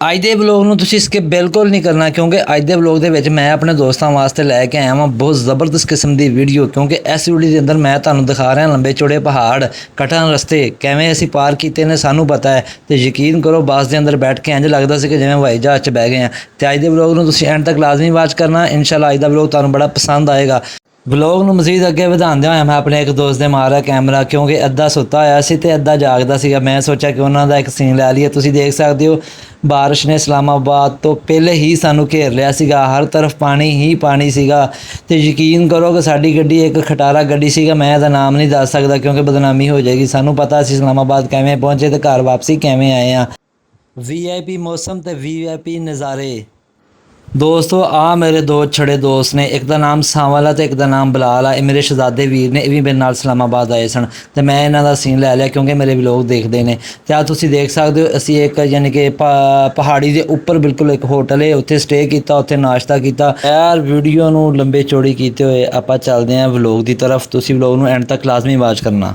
ਅੱਜ ਦੇ ਵਲੋਗ ਨੂੰ ਤੁਸੀਂ ਸਕਿਪ ਬਿਲਕੁਲ ਨਹੀਂ ਕਰਨਾ, ਕਿਉਂਕਿ ਅੱਜ ਦੇ ਵਲੋਗ ਦੇ ਵਿੱਚ ਮੈਂ ਆਪਣੇ ਦੋਸਤਾਂ ਵਾਸਤੇ ਲੈ ਕੇ ਆਇਆ ਹਾਂ ਬਹੁਤ ਜ਼ਬਰਦਸਤ ਕਿਸਮ ਦੀ ਵੀਡੀਓ। ਕਿਉਂਕਿ ਇਸ ਵੀਡੀਓ ਦੇ ਅੰਦਰ ਮੈਂ ਤੁਹਾਨੂੰ ਦਿਖਾ ਰਿਹਾ ਲੰਬੇ ਚੌੜੇ ਪਹਾੜ, ਕਠਨ ਰਸਤੇ ਕਿਵੇਂ ਅਸੀਂ ਪਾਰ ਕੀਤੇ ਨੇ ਸਾਨੂੰ ਪਤਾ ਹੈ। ਤੇ ਯਕੀਨ ਕਰੋ ਬੱਸ ਦੇ ਅੰਦਰ ਬੈਠ ਕੇ ਇੰਝ ਲੱਗਦਾ ਸੀ ਕਿ ਜਿਵੇਂ ਹਵਾਈ ਜਹਾਜ਼ 'ਚ ਬਹਿ ਗਏ ਹਾਂ। ਤੇ ਅੱਜ ਦੇ ਵਲੋਗ ਨੂੰ ਤੁਸੀਂ ਐਂਡ ਤੱਕ ਲਾਜ਼ਮੀ ਵਾਚ ਕਰਨਾ। ਇਨਸ਼ਾਅੱਲਾ ਅੱਜ ਦਾ ਵਲੋਗ ਤੁਹਾਨੂੰ ਬੜਾ ਪਸੰਦ ਆਏਗਾ। ਵਲੋਗ ਨੂੰ ਮਜ਼ੀਦ ਅੱਗੇ ਵਧਾਉਂਦਿਆਂ ਹੋਇਆ ਮੈਂ ਆਪਣੇ ਇੱਕ ਦੋਸਤ ਦੇ ਮਾਰਿਆ ਕੈਮਰਾ, ਕਿਉਂਕਿ ਅੱਧਾ ਸੁੱਤਾ ਹੋਇਆ ਸੀ ਤੇ ਅੱਧਾ ਜਾਗਦਾ ਸੀਗਾ। ਮੈਂ ਸੋਚਿਆ ਕਿ ਉਹਨਾਂ ਦਾ ਇੱਕ ਸੀਨ ਲੈ ਲਈਏ। ਤੁਸੀਂ ਦੇਖ ਸਕਦੇ ਹੋ ਬਾਰਿਸ਼ ਨੇ ਇਸਲਾਮਾਬਾਦ ਤੋਂ ਪਹਿਲੇ ਹੀ ਸਾਨੂੰ ਘੇਰ ਲਿਆ ਸੀਗਾ, ਹਰ ਤਰਫ ਪਾਣੀ ਹੀ ਪਾਣੀ ਸੀਗਾ। ਤੇ ਯਕੀਨ ਕਰੋ ਕਿ ਸਾਡੀ ਗੱਡੀ ਇੱਕ ਖਟਾਰਾ ਗੱਡੀ ਸੀਗਾ, ਮੈਂ ਇਹਦਾ ਨਾਮ ਨਹੀਂ ਦੱਸ ਸਕਦਾ ਕਿਉਂਕਿ ਬਦਨਾਮੀ ਹੋ ਜਾਏਗੀ। ਸਾਨੂੰ ਪਤਾ ਸੀ ਇਸਲਾਮਾਬਾਦ ਕਿਵੇਂ ਪਹੁੰਚੇ ਤੇ ਘਰ ਵਾਪਸੀ ਕਿਵੇਂ ਆਏ ਆ। VIP ਮੌਸਮ ਤੇ VIP ਨਜ਼ਾਰੇ। ਦੋਸਤੋ ਆ ਮੇਰੇ ਦੋ ਛੜੇ ਦੋਸਤ ਨੇ, ਇੱਕ ਦਾ ਨਾਮ ਸਾਵਲ ਆ ਤੇ ਇੱਕ ਦਾ ਨਾਮ ਬਲਾਲ ਆ। ਇਹ ਮੇਰੇ ਸ਼ਹਜ਼ਾਦੇ ਵੀਰ ਨੇ, ਇਹ ਵੀ ਮੇਰੇ ਨਾਲ ਇਸਲਾਮਾਬਾਦ ਆਏ ਸਨ ਤੇ ਮੈਂ ਇਹਨਾਂ ਦਾ ਸੀਨ ਲੈ ਲਿਆ ਕਿਉਂਕਿ ਮੇਰੇ ਵਲੋਗ ਦੇਖਦੇ ਨੇ। ਤੇ ਆ ਤੁਸੀਂ ਦੇਖ ਸਕਦੇ ਹੋ ਅਸੀਂ ਇੱਕ ਯਾਨੀ ਕਿ ਪਹਾੜੀ ਦੇ ਉੱਪਰ ਬਿਲਕੁਲ ਇੱਕ ਹੋਟਲ ਹੈ, ਉੱਥੇ ਸਟੇ ਕੀਤਾ, ਉੱਥੇ ਨਾਸ਼ਤਾ ਕੀਤਾ। ਯਾਰ ਵੀਡੀਓ ਨੂੰ ਲੰਬੇ ਚੌੜੀ ਕੀਤੇ ਹੋਏ ਆਪਾਂ ਚੱਲਦੇ ਹਾਂ ਵਲੋਗ ਦੀ ਤਰਫ। ਤੁਸੀਂ ਵਲੋਗ ਨੂੰ ਐਂਡ ਤੱਕ ਲਾਜ਼ਮੀ ਵਾਚ ਕਰਨਾ।